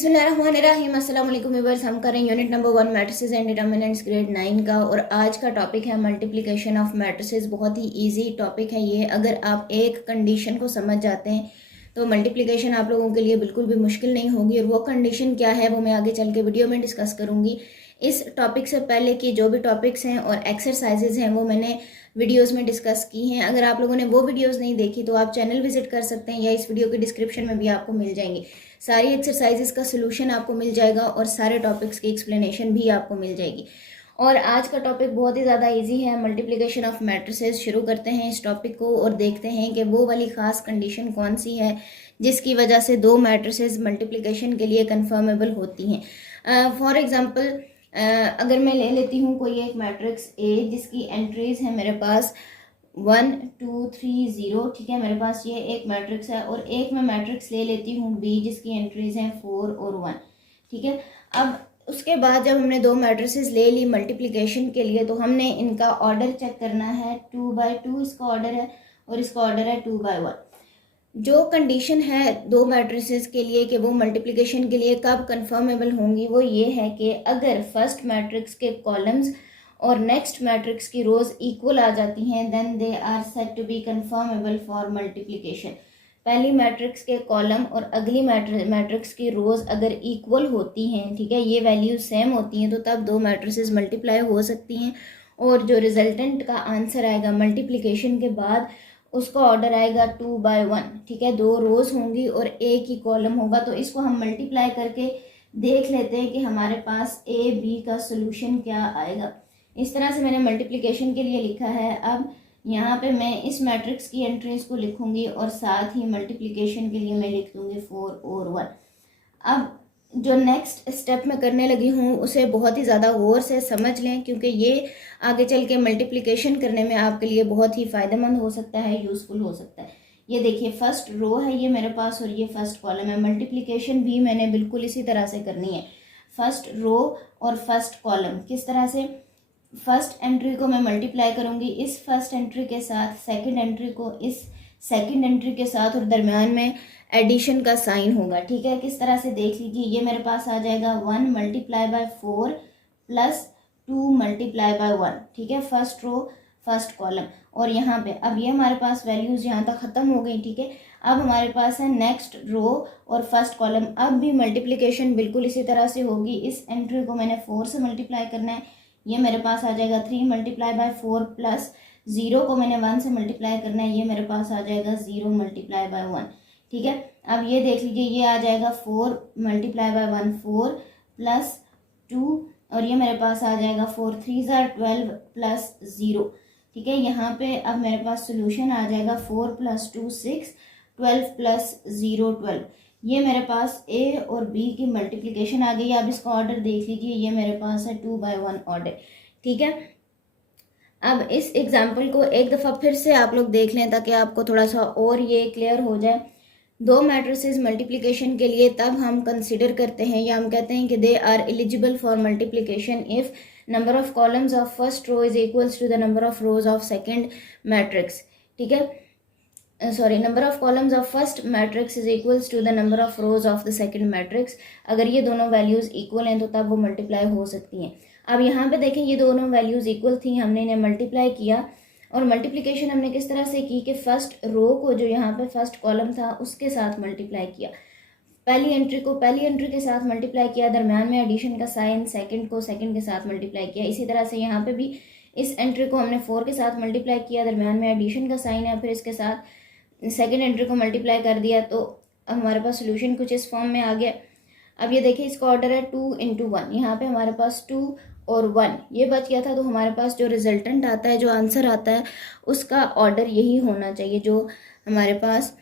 बिस्मिल्लाहिर्रहमानिर्रहीम। अस्सलाम वालेकुम व्यूअर्स, हम करें unit number 1 matrices and determinants grade 9 का। और आज का टॉपिक है मल्टीप्लिकेशन ऑफ मैट्रिसेस। बहुत ही इजी टॉपिक है ये। अगर आप एक कंडीशन को समझ जाते हैं तो मल्टीप्लिकेशन आप लोगों के लिए बिल्कुल भी मुश्किल नहीं होगी। और वो कंडीशन क्या है वो मैं आगे चल के वीडियो में डिस्कस करूंगी। इस टॉपिक से पहले की जो भी टॉपिक्स हैं और एक्सरसाइजेज हैं वो मैंने वीडियोस में डिस्कस की हैं। अगर आप लोगों ने वो वीडियोस नहीं देखी तो आप चैनल विजिट कर सकते हैं या इस वीडियो के डिस्क्रिप्शन में भी आपको मिल जाएंगी। सारी एक्सरसाइजेस का सोल्यूशन आपको मिल जाएगा और सारे टॉपिक्स की एक्सप्लेनेशन भी आपको मिल जाएगी। और आज का टॉपिक बहुत ही ज़्यादा इजी है, मल्टीप्लिकेशन ऑफ मैट्रिसेस। शुरू करते हैं इस टॉपिक को और देखते हैं कि वो वाली ख़ास कंडीशन कौन सी है जिसकी वजह से दो मैट्रिसेस मल्टीप्लिकेशन के लिए कन्फर्मेबल होती हैं। फॉर एग्ज़ाम्पल अगर मैं ले लेती हूँ कोई एक मैट्रिक्स ए जिसकी एंट्रीज है मेरे पास 1 2 3 0, ठीक है। मेरे पास ये एक मैट्रिक्स है। और एक मैं मैट्रिक्स ले लेती हूँ बी जिसकी एंट्रीज हैं 4 और 1, ठीक है। अब उसके बाद जब हमने दो मैट्रिसेस ले ली मल्टीप्लिकेशन के लिए तो हमने इनका ऑर्डर चेक करना है। 2/2 इसका ऑर्डर है और इसका ऑर्डर है 2/1। जो कंडीशन है दो मैट्रिसेस के लिए कि वो मल्टीप्लिकेशन के लिए कब कंफर्मेबल होंगी वो ये है कि अगर फर्स्ट मैट्रिक्स के कॉलम्स और नेक्स्ट मैट्रिक्स की रोज इक्वल आ जाती हैं then they are said to be conformable for multiplication. पहली मैट्रिक्स के कॉलम और अगली मैट्रिक्स की रोज अगर इक्वल होती हैं, ठीक है, ये वैल्यूज सेम होती हैं, तो तब दो मैट्रिसेस मल्टीप्लाई हो सकती हैं। और जो रिजल्टेंट का आंसर आएगा मल्टीप्लिकेशन के बाद उसका ऑर्डर आएगा 2/1, ठीक है। दो रोज होंगी और एक ही कॉलम होगा। तो इसको हम मल्टीप्लाई करके देख लेते हैं कि हमारे पास ए बी का सोल्यूशन क्या आएगा। इस तरह से मैंने मल्टीप्लिकेशन के लिए लिखा है। अब यहाँ पे मैं इस मैट्रिक्स की एंट्रीज को लिखूंगी और साथ ही मल्टीप्लिकेशन के लिए मैं लिख दूंगी 4 और 1। अब जो नेक्स्ट स्टेप मैं करने लगी हूँ उसे बहुत ही ज़्यादा गौर से समझ लें क्योंकि ये आगे चल के मल्टीप्लिकेशन करने में आपके लिए बहुत ही फ़ायदेमंद हो सकता है, यूज़फुल हो सकता है। ये देखिए फर्स्ट रो है ये मेरे पास और ये फर्स्ट कॉलम है। मल्टीप्लिकेशन भी मैंने बिल्कुल इसी तरह से करनी है। फर्स्ट रो और फर्स्ट कॉलम किस तरह से, फर्स्ट एंट्री को मैं मल्टीप्लाई करूँगी इस फर्स्ट एंट्री के साथ, सेकेंड एंट्री को इस सेकेंड एंट्री के साथ और दरम्यान में एडिशन का साइन होगा, ठीक है। किस तरह से देख लीजिए, ये मेरे पास आ जाएगा 1 × 4 प्लस 2 × 1, ठीक है। फर्स्ट रो फर्स्ट कॉलम और यहाँ पे अब ये हमारे पास वैल्यूज यहाँ तक ख़त्म हो गई, ठीक है। अब हमारे पास है नेक्स्ट रो और फर्स्ट कॉलम। अब भी मल्टीप्लिकेशन बिल्कुल इसी तरह से होगी। इस एंट्री को मैंने 4 से मल्टीप्लाई करना है, ये मेरे पास आ जाएगा 3 × 4 प्लस 0 को मैंने 1 से मल्टीप्लाई करना है, ये मेरे पास आ जाएगा 0 × 1, ठीक है। अब ये देख लीजिए ये आ जाएगा 4 × 1 4 प्लस 2 और ये मेरे पास आ जाएगा 4 3 12 प्लस 0, ठीक है। यहाँ पे अब मेरे पास सोल्यूशन आ जाएगा 4 + 2 6 12 प्लस 0 12। ये मेरे पास ए और बी की मल्टीप्लिकेशन आ गई। अब इसका ऑर्डर देख लीजिए, ये मेरे पास है 2/1 ऑर्डर, ठीक है। अब इस एग्जाम्पल को एक दफ़ा फिर से आप लोग देख लें ताकि आपको थोड़ा सा और ये क्लियर हो जाए। दो मैट्रिसेस मल्टीप्लिकेशन के लिए तब हम कंसिडर करते हैं या हम कहते हैं कि they are eligible for multiplication if number of columns of first row is equals to the number of rows of second matrix, ठीक है। Sorry, number of columns of first matrix is equals to the number of rows of the second matrix. अगर ये दोनों values equal हैं तो तब वो multiply हो सकती हैं। अब यहाँ पे देखें ये दोनों वैल्यूज़ इक्वल थी, हमने इन्हें मल्टीप्लाई किया और मल्टीप्लिकेशन हमने किस तरह से की कि फर्स्ट रो को जो यहाँ पे फर्स्ट कॉलम था उसके साथ मल्टीप्लाई किया, पहली एंट्री को पहली एंट्री के साथ मल्टीप्लाई किया, दरम्यान में एडिशन का साइन, सेकंड को सेकंड के साथ मल्टीप्लाई किया। इसी तरह से यहाँ पे भी इस एंट्री को हमने 4 के साथ मल्टीप्लाई किया, दरम्यान में एडिशन का साइन है, फिर इसके साथ सेकेंड एंट्री को मल्टीप्लाई कर दिया। तो हमारे पास सोल्यूशन कुछ इस फॉर्म में आ गया। अब ये देखिए इसका ऑर्डर है 2 × 1, यहाँ पे हमारे पास 2 और 1 ये बच गया था। तो हमारे पास जो रिजल्टेंट आता है, जो आंसर आता है, उसका ऑर्डर यही होना चाहिए जो हमारे पास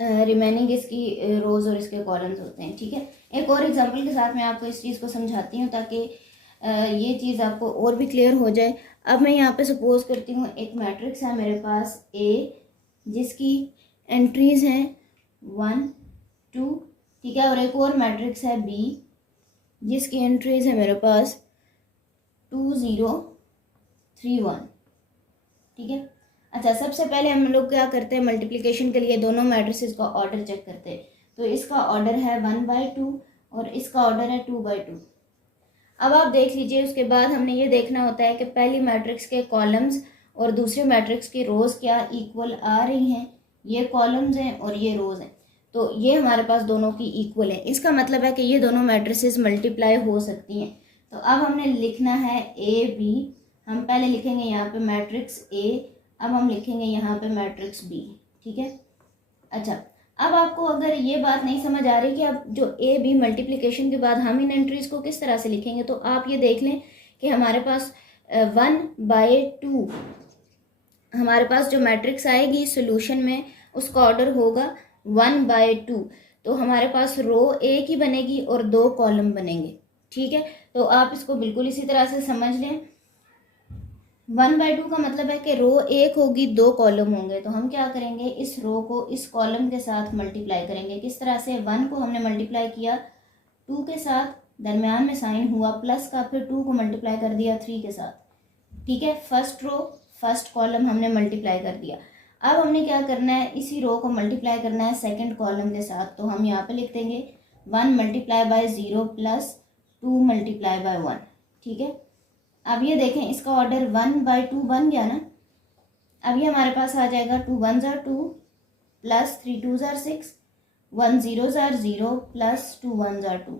रिमेनिंग इसकी रोज और इसके कॉलम्स होते हैं, ठीक है। एक और एग्जांपल के साथ मैं आपको इस चीज़ को समझाती हूँ ताकि ये चीज़ आपको और भी क्लियर हो जाए। अब मैं यहाँ पे सपोज करती हूँ एक मैट्रिक्स है मेरे पास ए जिसकी एंट्रीज हैं 1 2, ठीक है, और एक और मैट्रिक्स है बी जिसकी एंट्रीज है मेरे पास 2 0 3 1, ठीक है। अच्छा, सबसे पहले हम लोग क्या करते हैं मल्टीप्लिकेशन के लिए दोनों मैट्रिसेस का ऑर्डर चेक करते हैं। तो इसका ऑर्डर है 1/2 और इसका ऑर्डर है 2/2। अब आप देख लीजिए, उसके बाद हमने ये देखना होता है कि पहली मैट्रिक्स के कॉलम्स और दूसरे मैट्रिक्स की रोज़ क्या इक्वल आ रही हैं। ये कॉलम्स हैं और ये रोज़ हैं, तो ये हमारे पास दोनों की इक्वल है। इसका मतलब है कि ये दोनों मैट्रिसेस मल्टीप्लाई हो सकती हैं। तो अब हमने लिखना है ए बी। हम पहले लिखेंगे यहाँ पे मैट्रिक्स ए, अब हम लिखेंगे यहाँ पे मैट्रिक्स बी। ठीक है। अच्छा, अब आपको अगर ये बात नहीं समझ आ रही कि अब जो ए बी मल्टीप्लिकेशन के बाद हम इन एंट्रीज को किस तरह से लिखेंगे, तो आप ये देख लें कि हमारे पास 1/2 हमारे पास जो मैट्रिक्स आएगी सोल्यूशन में उसका ऑर्डर होगा 1/2। तो हमारे पास रो एक ही बनेगी और 2 कॉलम बनेंगे। ठीक है, तो आप इसको बिल्कुल इसी तरह से समझ लें। 1/2 का मतलब है कि रो एक होगी, 2 कॉलम होंगे। तो हम क्या करेंगे, इस रो को इस कॉलम के साथ मल्टीप्लाई करेंगे। किस तरह से, 1 को हमने मल्टीप्लाई किया 2 के साथ, दरमियान में साइन हुआ प्लस का, फिर 2 को मल्टीप्लाई कर दिया 3 के साथ। ठीक है, फर्स्ट रो फर्स्ट कॉलम हमने मल्टीप्लाई कर दिया। अब हमने क्या करना है, इसी रो को मल्टीप्लाई करना है सेकंड कॉलम के साथ। तो हम यहाँ पे लिख देंगे 1 multiply by 0 plus 2 multiply by 1। ठीक है, अब ये देखें इसका ऑर्डर 1/2 बन गया ना। अब ये हमारे पास आ जाएगा 2 1 ज़ार 2 प्लस 3 2 ज़ार 6, 1 0 ज़ार 0 प्लस 2 1 ज़ार 2।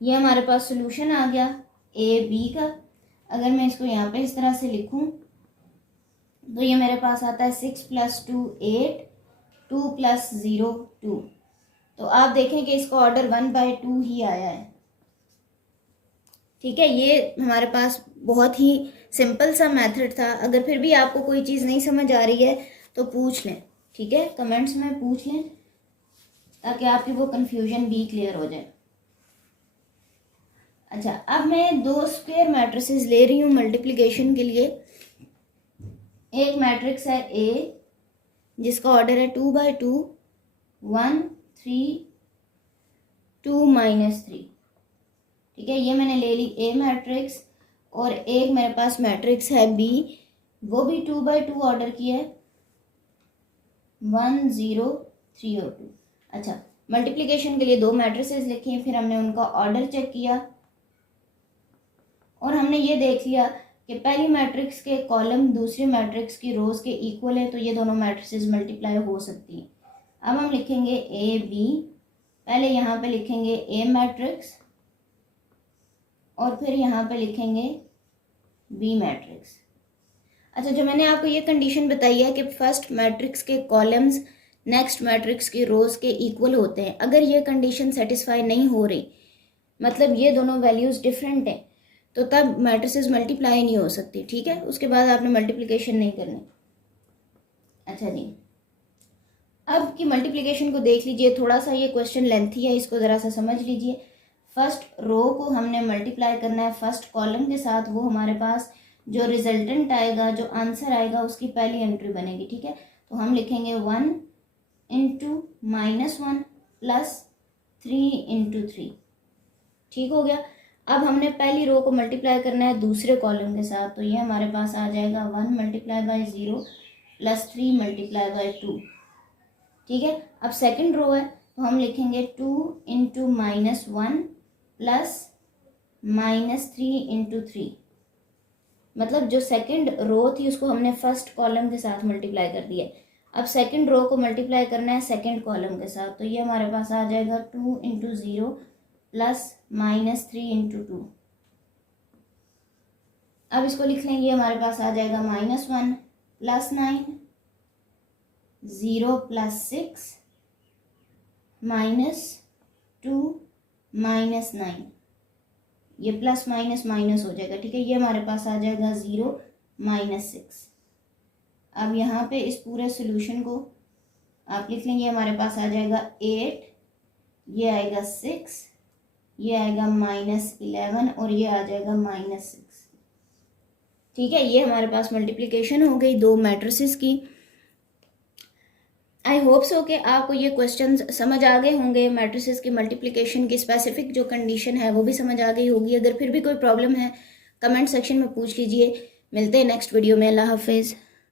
ये हमारे पास सोल्यूशन आ गया ए बी का। अगर मैं इसको यहाँ पे इस तरह से लिखूं तो ये मेरे पास आता है 6 + 2 8, 2 + 0 2। तो आप देखें कि इसका ऑर्डर 1/2 ही आया है। ठीक है, ये हमारे पास बहुत ही सिंपल सा मेथड था। अगर फिर भी आपको कोई चीज़ नहीं समझ आ रही है तो पूछ लें। ठीक है, कमेंट्स में पूछ लें ताकि आपकी वो कंफ्यूजन भी क्लियर हो जाए। अच्छा, अब मैं 2 स्क्वायर मैट्रिसेस ले रही हूँ मल्टीप्लिकेशन के लिए। एक मैट्रिक्स है ए जिसका ऑर्डर है 2/2 1 3 2 -3। ठीक है, ये मैंने ले ली ए मैट्रिक्स। और एक मेरे पास मैट्रिक्स है बी, वो भी 2/2 ऑर्डर की है 1 0 3 और 2। अच्छा, मल्टीप्लिकेशन के लिए 2 मैट्रिसेस लिखी हैं, फिर हमने उनका ऑर्डर चेक किया और हमने ये देख लिया कि पहली मैट्रिक्स के कॉलम दूसरी मैट्रिक्स की रोज के इक्वल है, तो ये दोनों मैट्रिसेस मल्टीप्लाई हो सकती हैं। अब हम लिखेंगे ए बी। पहले यहाँ पे लिखेंगे ए मैट्रिक्स और फिर यहाँ पे लिखेंगे बी मैट्रिक्स। अच्छा, जो मैंने आपको ये कंडीशन बताई है कि फर्स्ट मैट्रिक्स के कॉलम्स नेक्स्ट मैट्रिक्स की रोज के इक्वल होते हैं, अगर ये कंडीशन सेटिस्फाई नहीं हो रही, मतलब ये दोनों वैल्यूज़ डिफरेंट हैं, तो तब मैट्रिसेस मल्टीप्लाई नहीं हो सकती। ठीक है, उसके बाद आपने मल्टीप्लिकेशन नहीं करनी। अच्छा जी, अब की मल्टीप्लिकेशन को देख लीजिए। थोड़ा सा ये क्वेश्चन लेंथी है, इसको ज़रा सा समझ लीजिए। फर्स्ट रो को हमने मल्टीप्लाई करना है फर्स्ट कॉलम के साथ, वो हमारे पास जो रिजल्टेंट आएगा, जो आंसर आएगा, उसकी पहली एंट्री बनेगी। ठीक है, तो हम लिखेंगे 1 × -1 प्लस 3 × 3। ठीक हो गया। अब हमने पहली रो को मल्टीप्लाई करना है दूसरे कॉलम के साथ, तो ये हमारे पास आ जाएगा 1 multiply by 0 plus 3 multiply by 2। ठीक है, अब सेकंड रो है तो हम लिखेंगे 2 × -1 प्लस -3 × 3। मतलब जो सेकंड रो थी उसको हमने फर्स्ट कॉलम के साथ मल्टीप्लाई कर दिया। अब सेकंड रो को मल्टीप्लाई करना है सेकंड कॉलम के साथ, तो ये हमारे पास आ जाएगा 2 × 0 प्लस -3 × 2। अब इसको लिख लेंगे, हमारे पास आ जाएगा -1 प्लस 9 0 प्लस 6 -2 -9। ये प्लस माइनस माइनस हो जाएगा। ठीक है, ये हमारे पास आ जाएगा 0 -6। अब यहाँ पे इस पूरे सोल्यूशन को आप लिख लेंगे, हमारे पास आ जाएगा 8, ये आएगा 6, ये आएगा -11 और ये आ जाएगा -6। ठीक है, ये हमारे पास मल्टीप्लिकेशन हो गई 2 मैट्रिसेस की। आई होप सो कि आपको ये क्वेश्चंस समझ आ गए होंगे। मैट्रिसेस की मल्टीप्लिकेशन की स्पेसिफिक जो कंडीशन है वो भी समझ आ गई होगी। अगर फिर भी कोई प्रॉब्लम है कमेंट सेक्शन में पूछ लीजिए। मिलते हैं नेक्स्ट वीडियो में। अल्लाह हाफिज़।